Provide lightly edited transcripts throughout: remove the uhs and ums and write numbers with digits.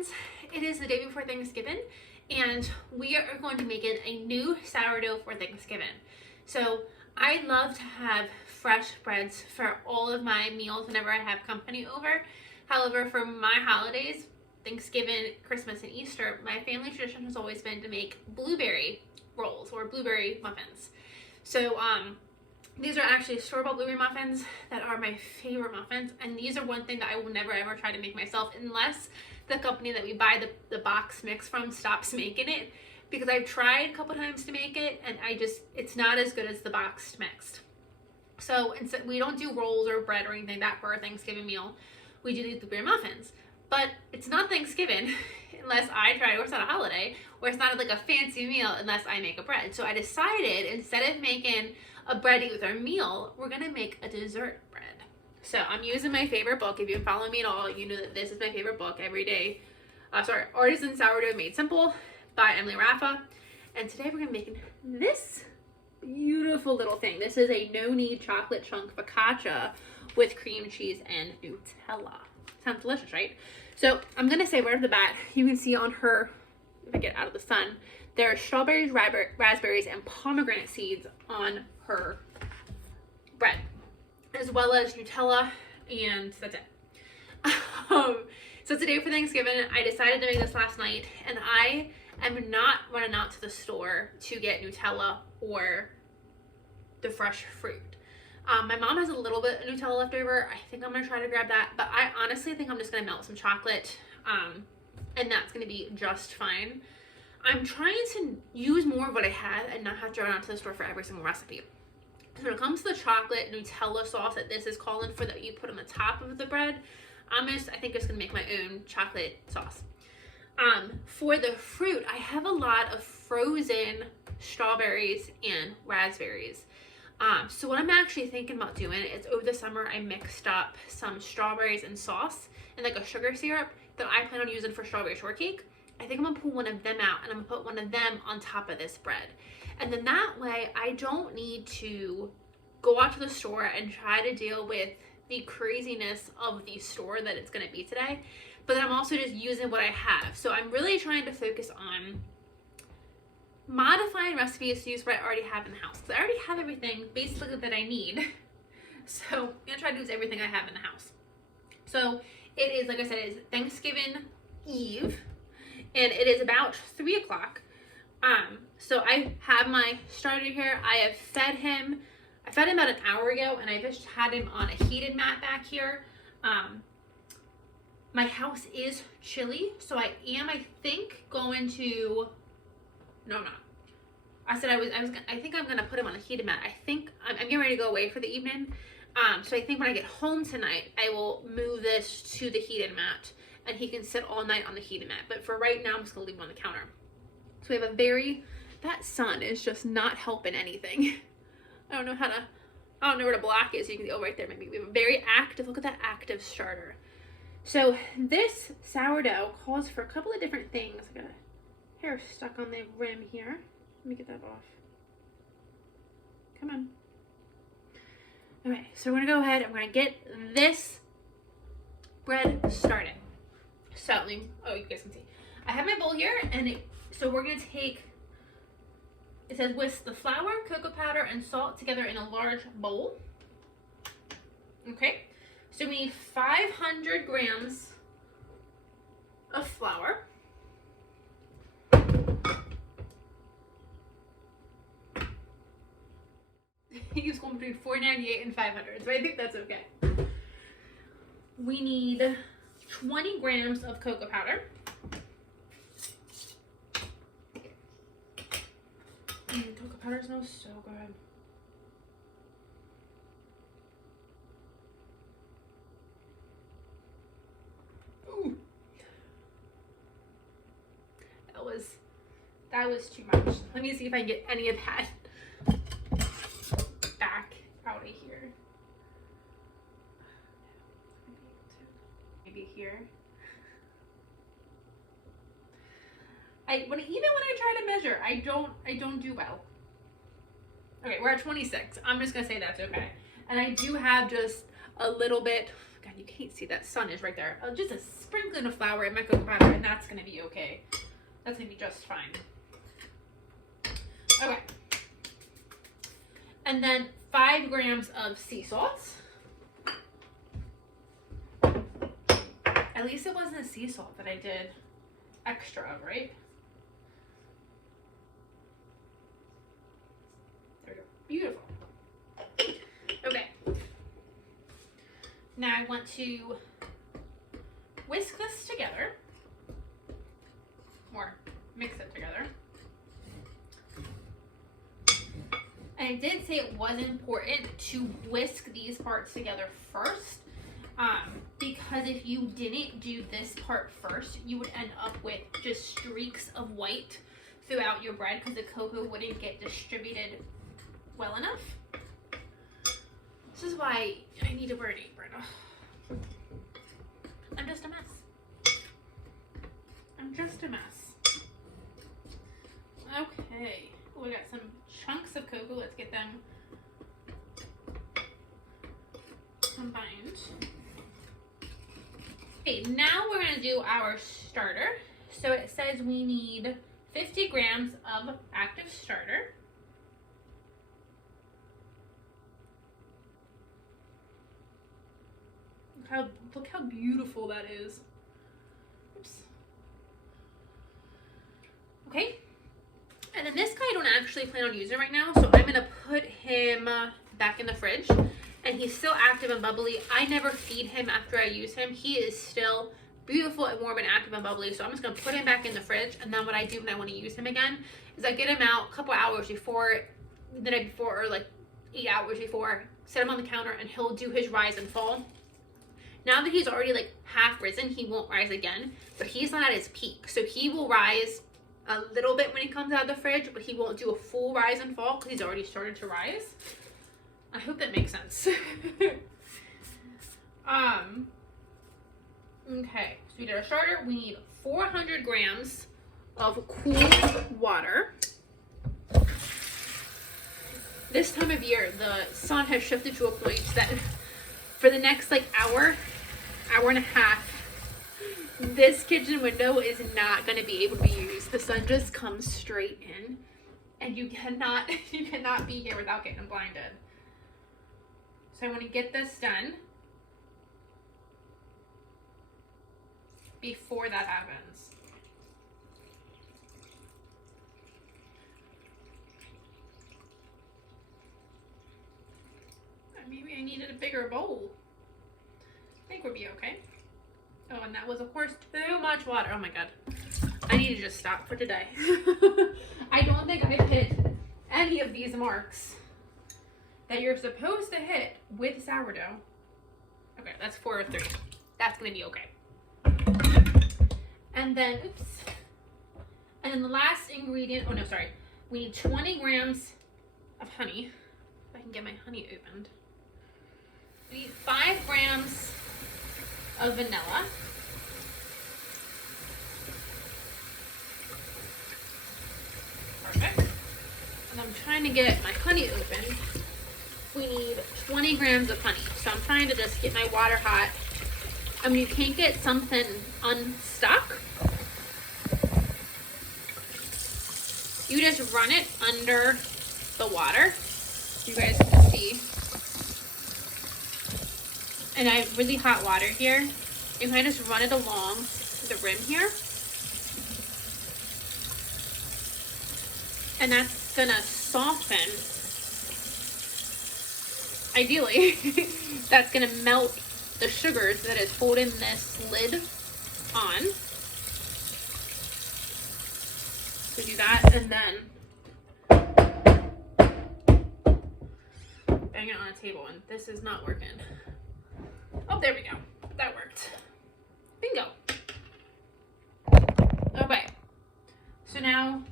friends, it is the day before Thanksgiving, and we are going to be making a new sourdough for Thanksgiving. So I love to have fresh breads for all of my meals whenever I have company over. However, for my holidays, Thanksgiving, Christmas, and Easter, my family tradition has always been to make blueberry rolls or blueberry muffins. So these are actually store-bought blueberry muffins that are my favorite muffins, and these are one thing that I will never ever try to make myself unless the company that we buy the box mix from stops making it, because I've tried a couple times to make it and it's not as good as the box mixed. So instead, we don't do rolls or bread or anything like that for our Thanksgiving meal. We do these blueberry muffins, but it's not Thanksgiving unless I try, or it's not a holiday, or it's not like a fancy meal unless I make a bread. So I decided, instead of making a bread with our meal, we're gonna make a dessert bread. So I'm using my favorite book. If you follow me at all, you know that this is my favorite book, Everyday, Artisan Sourdough Made Simple by Emily Raffa. And today we're gonna be making this beautiful little thing. This is a no-knead chocolate chunk focaccia with cream cheese and Nutella. Sounds delicious, right? So I'm gonna say right off the bat, you can see on her, if I get out of the sun, there are strawberries, raspberries, and pomegranate seeds on her bread, as well as Nutella, and that's it. So today for Thanksgiving, I decided to make this last night, and I am not running out to the store to get Nutella or the fresh fruit. My mom has a little bit of Nutella left over. I think I'm gonna try to grab that, but I honestly think I'm just gonna melt some chocolate, and that's gonna be just fine. I'm trying to use more of what I have and not have to run out to the store for every single recipe. So when it comes to the chocolate Nutella sauce that this is calling for, that you put on the top of the bread, I think it's gonna make my own chocolate sauce. For the fruit, I have a lot of frozen strawberries and raspberries. So what I'm actually thinking about doing is, over the summer I mixed up some strawberries and sauce and like a sugar syrup that I plan on using for strawberry shortcake. I think I'm gonna pull one of them out and I'm gonna put one of them on top of this bread. And then that way I don't need to go out to the store and try to deal with the craziness of the store that it's gonna be today. But then I'm also just using what I have. So I'm really trying to focus on modifying recipes to use what I already have in the house, because I already have everything basically that I need. So I'm gonna try to use everything I have in the house. So it is, like I said, it is Thanksgiving Eve, and it is about 3 o'clock. So I have my starter here. I have fed him. I fed him about an hour ago, and I just had him on a heated mat back here. My house is chilly, so I think going to, no, I'm not. I think I'm gonna put him on a heated mat. I think I'm getting ready to go away for the evening. So I think when I get home tonight, I will move this to the heated mat, and he can sit all night on the heated mat. But for right now, I'm just gonna leave him on the counter. So we have that sun is just not helping anything. I don't know where the black is. You can go right there maybe. We have a very active, look at that active starter. So this sourdough calls for a couple of different things. I got a hair stuck on the rim here. Let me get that off. Come on. Okay, so we're gonna go ahead and we're gonna get this bread started. So oh, you guys can see. I have my bowl here, and so we're gonna take, it says whisk the flour, cocoa powder, and salt together in a large bowl. Okay, so we need 500 grams of flour. He's going between $4.98 and $500, so I think that's okay. We need 20 grams of cocoa powder. Cocoa powder smells so good. Ooh. That was too much. Let me see if I can get any of that back out of here. Maybe here. Even when I try to measure, I don't do well. Okay, we're at 26. I'm just gonna say that's okay. And I do have just a little bit, God, you can't see that sun is right there. Just a sprinkling of flour in my cocoa powder, and that's gonna be okay. That's gonna be just fine. Okay. And then 5 grams of sea salt. At least it wasn't sea salt that I did extra of, right? There we go. Beautiful. Okay. Now I want to whisk this together, or mix it together. And I did say it was important to whisk these parts together first, because if you didn't do this part first, you would end up with just streaks of white throughout your bread because the cocoa wouldn't get distributed well enough. This is why I need to wear an apron. Ugh. I'm just a mess. I'm just a mess. Okay. Oh, we got some chunks of cocoa. Let's get them combined. Okay, now we're going to do our starter. So it says we need 50 grams of active starter. Look how beautiful that is. Oops. Okay. And then this guy I don't actually plan on using right now, so I'm going to put him back in the fridge. And he's still active and bubbly. I never feed him after I use him. He is still beautiful and warm and active and bubbly. So I'm just going to put him back in the fridge. And then what I do when I want to use him again is I get him out a couple hours before, the night before, or like 8 hours before, set him on the counter, and he'll do his rise and fall. Now that he's already like half risen, he won't rise again, but he's not at his peak. So he will rise a little bit when he comes out of the fridge, but he won't do a full rise and fall because he's already started to rise. I hope that makes sense. Okay, so we did our starter. We need 400 grams of cool water. This time of year, the sun has shifted to a point that for the next like hour and a half, this kitchen window is not going to be able to be used. The sun just comes straight in, and you cannot be here without getting blinded. So I want to get this done before that happens. Maybe I needed a bigger bowl. I think we'll be okay. Oh, and that was, of course, too much water. Oh my god. I need to just stop for today. I don't think I've hit any of these marks that you're supposed to hit with sourdough. Okay, that's 4 or 3. That's going to be okay. And then, oops. And then the last ingredient, oh no, sorry. We need 20 grams of honey. If I can get my honey opened. We need 5 grams of vanilla. Perfect. And I'm trying to get my honey open. We need 20 grams of honey. So I'm trying to just get my water hot. I mean, you can't get something unstuck. You just run it under the water. You guys can see. And I have really hot water here. You kind of just run it along the rim here. And that's gonna soften. Ideally, that's gonna melt the sugars that is holding this lid on. So do that, and then bang it on a table. And this is not working. Oh, there we go. That worked. Bingo. Okay. So now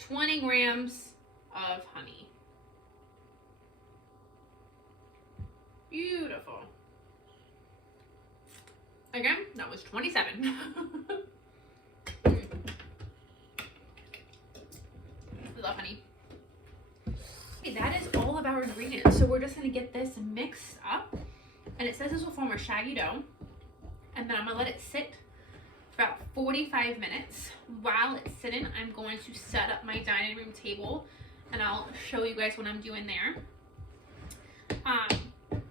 20 grams of honey. Beautiful. Again, that was 27. Love honey. Okay, that is all of our ingredients. So we're just going to get this mixed up. And it says this will form a shaggy dough. And then I'm gonna let it sit for about 45 minutes. While it's sitting, I'm going to set up my dining room table, and I'll show you guys what I'm doing there.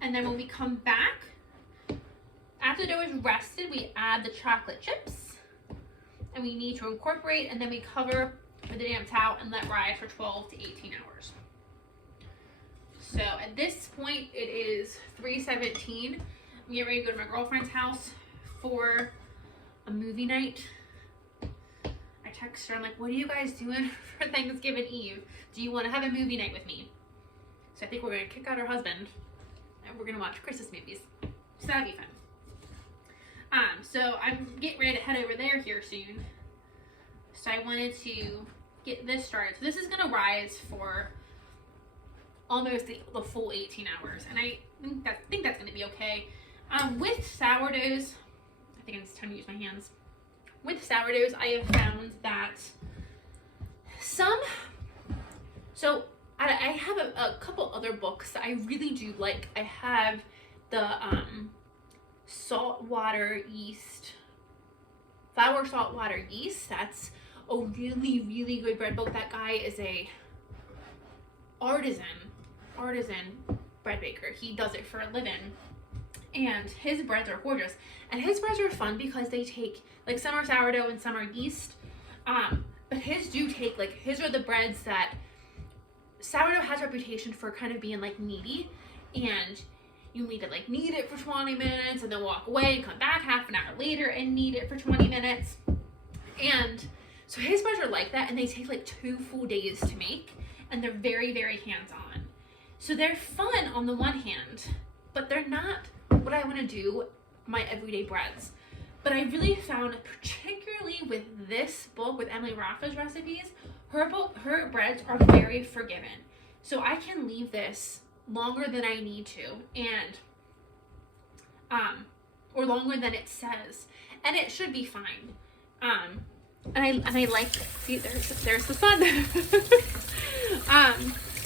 And then when we come back, after the dough is rested, we add the chocolate chips, and we need to incorporate, and then we cover with a damp towel and let rise for 12 to 18 hours. So at this point, it is 3:17. I'm getting ready to go to my girlfriend's house for a movie night. I text her, I'm like, what are you guys doing for Thanksgiving Eve? Do you want to have a movie night with me? So I think we're going to kick out her husband, and we're going to watch Christmas movies. So that'll be fun. So I'm getting ready to head over there here soon. So I wanted to get this started. So this is going to rise for almost the full 18 hours. And I think that's going to be okay. With sourdoughs, I think it's time to use my hands. With sourdoughs, I have found that so I have a couple other books that I really do like. I have the saltwater yeast, flour saltwater yeast. That's a really, really good bread book. That guy is a artisan bread baker. He does it for a living, and his breads are gorgeous. And his breads are fun because they take, like, some are sourdough and some are yeast, but his do take, like, his are the breads that sourdough has a reputation for kind of being like kneady, and you need to like knead it for 20 minutes and then walk away and come back half an hour later and knead it for 20 minutes. And so his breads are like that, and they take like 2 full days to make, and they're very, very hands-on. So they're fun on the one hand, but they're not what I want to do my everyday breads. But I really found, particularly with this book, with Emily Rafa's recipes, her breads are very forgiving. So I can leave this longer than I need to, and or longer than it says, and it should be fine. And I like, see, there's the sun.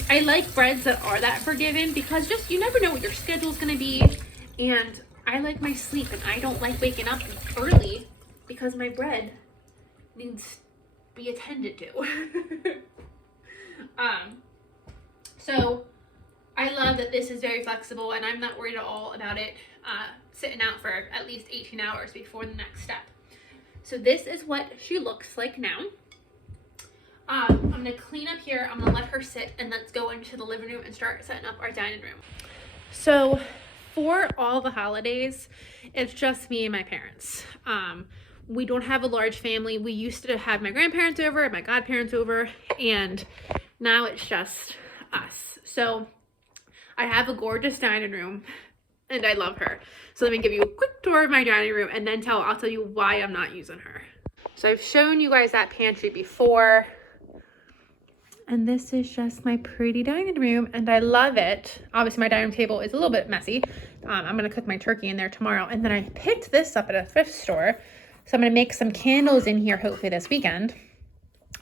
I like breads that are that forgiving, because just, you never know what your schedule's gonna be, and I like my sleep, and I don't like waking up early because my bread needs to be attended to. So I love that this is very flexible, and I'm not worried at all about it sitting out for at least 18 hours before the next step. So this is what she looks like now. I'm gonna clean up here, I'm gonna let her sit, and let's go into the living room and start setting up our dining room. So for all the holidays, it's just me and my parents. We don't have a large family. We used to have my grandparents over and my godparents over, and now it's just us. So I have a gorgeous dining room, and I love her. So let me give you a quick tour of my dining room, and then I'll tell you why I'm not using her. So I've shown you guys that pantry before, and this is just my pretty dining room, and I love it. Obviously, my dining room table is a little bit messy. I'm gonna cook my turkey in there tomorrow, and then I picked this up at a thrift store. So I'm gonna make some candles in here hopefully this weekend.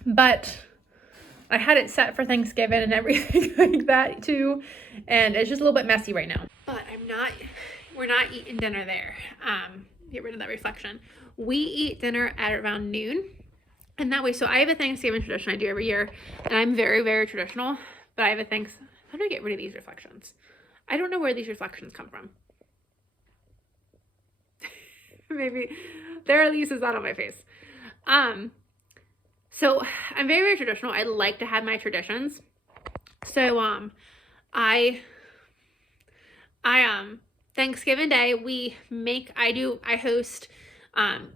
But I had it set for Thanksgiving and everything like that too, and it's just a little bit messy right now. But we're not eating dinner there. Get rid of that reflection. We eat dinner at around noon. And that way, so I have a Thanksgiving tradition I do every year, and I'm very, very traditional, but I have a how do I get rid of these reflections? I don't know where these reflections come from. Maybe there are Lisa's out on my face. So I'm very, very traditional. I like to have my traditions. So, I Thanksgiving Day, I host,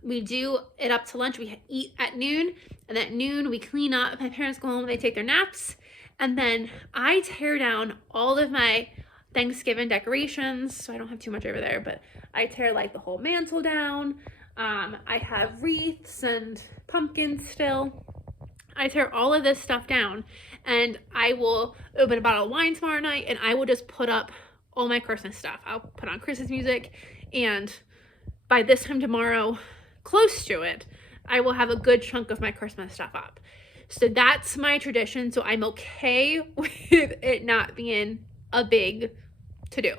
we do it up to lunch. We eat at noon, and at noon we clean up. My parents go home, they take their naps, and then I tear down all of my Thanksgiving decorations. So I don't have too much over there, but I tear like the whole mantle down. I have wreaths and pumpkins still. I tear all of this stuff down, and I will open a bottle of wine tomorrow night, and I will just put up all my Christmas stuff. I'll put on Christmas music, and by this time tomorrow, close to it, I will have a good chunk of my Christmas stuff up. So that's my tradition. So I'm okay with it not being a big to-do.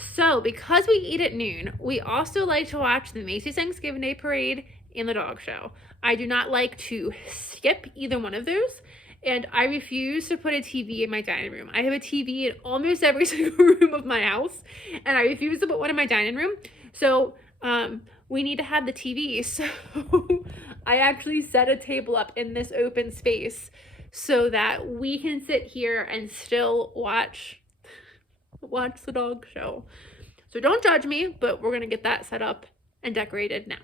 So because we eat at noon, we also like to watch the Macy's Thanksgiving Day Parade and the dog show. I do not like to skip either one of those, and I refuse to put a TV in my dining room. I have a TV in almost every single room of my house, and I refuse to put one in my dining room. So we need to have the TV. So I actually set a table up in this open space so that we can sit here and still watch the dog show. So don't judge me, but we're gonna get that set up and decorated now.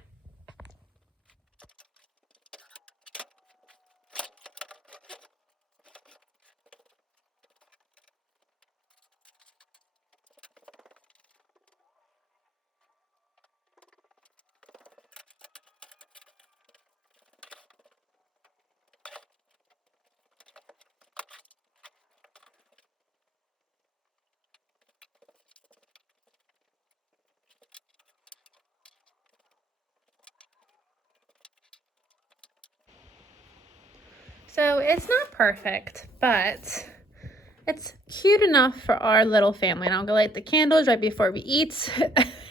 So it's not perfect, but it's cute enough for our little family. And I'll go light the candles right before we eat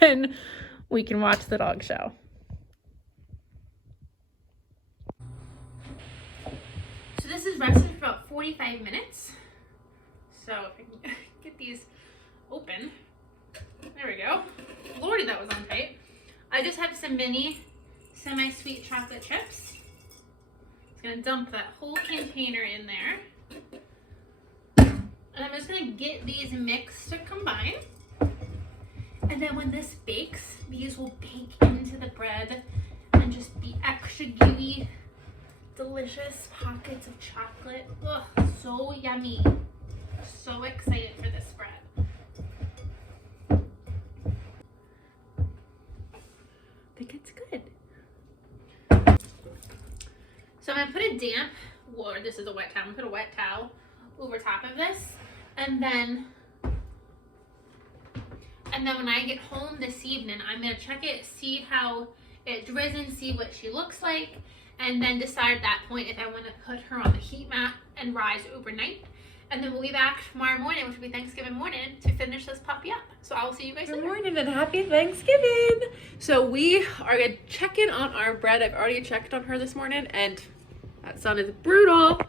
and we can watch the dog show. So this is rested for about 45 minutes. So if I can get these open. There we go. Lordy, that was on tight. I just have some mini semi-sweet chocolate chips. Gonna dump that whole container in there, and I'm just gonna get these mixed to combine, and then when this bakes, these will bake into the bread and just be extra gooey, delicious pockets of chocolate. Ugh, so yummy. So excited for this bread. I think it's good. So I'm gonna put a damp, or this is a wet towel, I'm gonna put a wet towel over top of this, and then when I get home this evening, I'm gonna check it, see how it's risen, see what she looks like, and then decide at that point if I wanna put her on the heat mat and rise overnight. And then we'll be back tomorrow morning, which will be Thanksgiving morning, to finish this puppy up. So I'll see you guys later. Good morning and happy Thanksgiving. So we are gonna check in on our bread. I've already checked on her this morning, and that sun is brutal.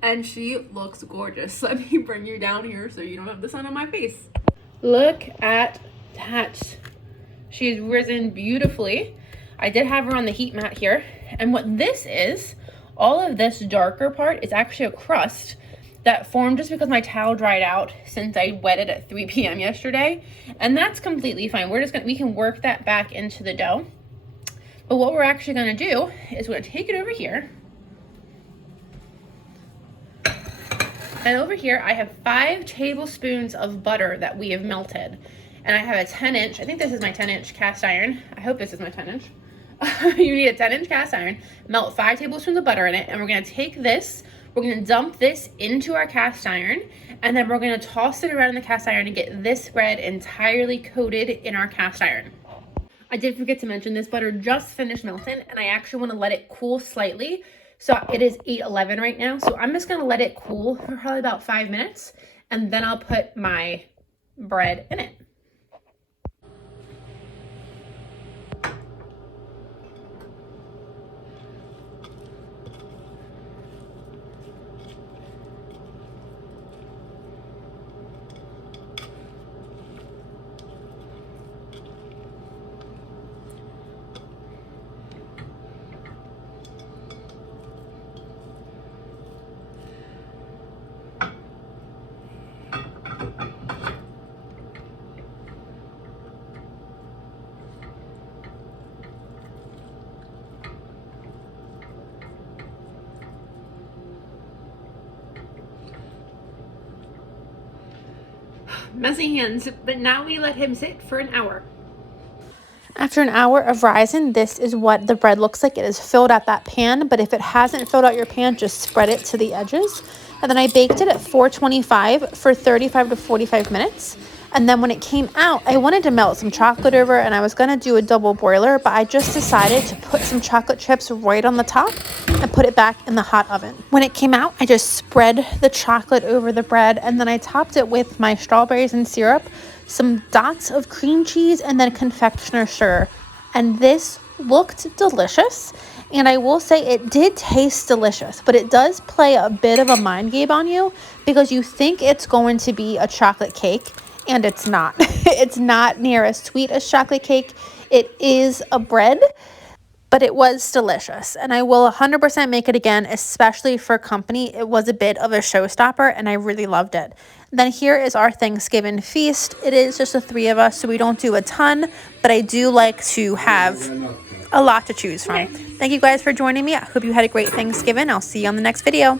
And she looks gorgeous. Let me bring you down here so you don't have the sun on my face. Look at that. She's risen beautifully. I did have her on the heat mat here. And what this is, all of this darker part is actually a crust that formed just because my towel dried out since I wet it at 3 p.m. yesterday. And that's completely fine. We can work that back into the dough. But what we're actually gonna do is we're gonna take it over here. And over here, I have 5 tablespoons of butter that we have melted. And I have a 10-inch, I think this is my 10-inch cast iron. I hope this is my 10-inch. You need a 10-inch cast iron, melt 5 tablespoons of butter in it, and we're gonna take this, we're gonna dump this into our cast iron, and then we're gonna toss it around in the cast iron and get this bread entirely coated in our cast iron. I did forget to mention this butter just finished melting, and I actually wanna let it cool slightly. So it is 8:11 right now, so I'm just gonna let it cool for probably about 5 minutes, and then I'll put my bread in it. Messy hands, but now we let him sit for an hour. After an hour of rising, this is what the bread looks like. It is filled out that pan, but if it hasn't filled out your pan, just spread it to the edges. And then I baked it at 425 for 35 to 45 minutes. And then when it came out, I wanted to melt some chocolate over, and I was going to do a double broiler, but I just decided to put some chocolate chips right on the top and put it back in the hot oven. When it came out, I just spread the chocolate over the bread, and then I topped it with my strawberries and syrup some dots of cream cheese, and then confectioner's sugar. And this looked delicious. And I will say it did taste delicious, but it does play a bit of a mind game on you because you think it's going to be a chocolate cake, and it's not. It's not near as sweet as chocolate cake. It is a bread, but it was delicious. And I will 100% make it again, especially for company. It was a bit of a showstopper, and I really loved it. Then here is our Thanksgiving feast. It is just the 3 of us, so we don't do a ton, but I do like to have a lot to choose from. Thank you guys for joining me. I hope you had a great Thanksgiving. I'll see you on the next video.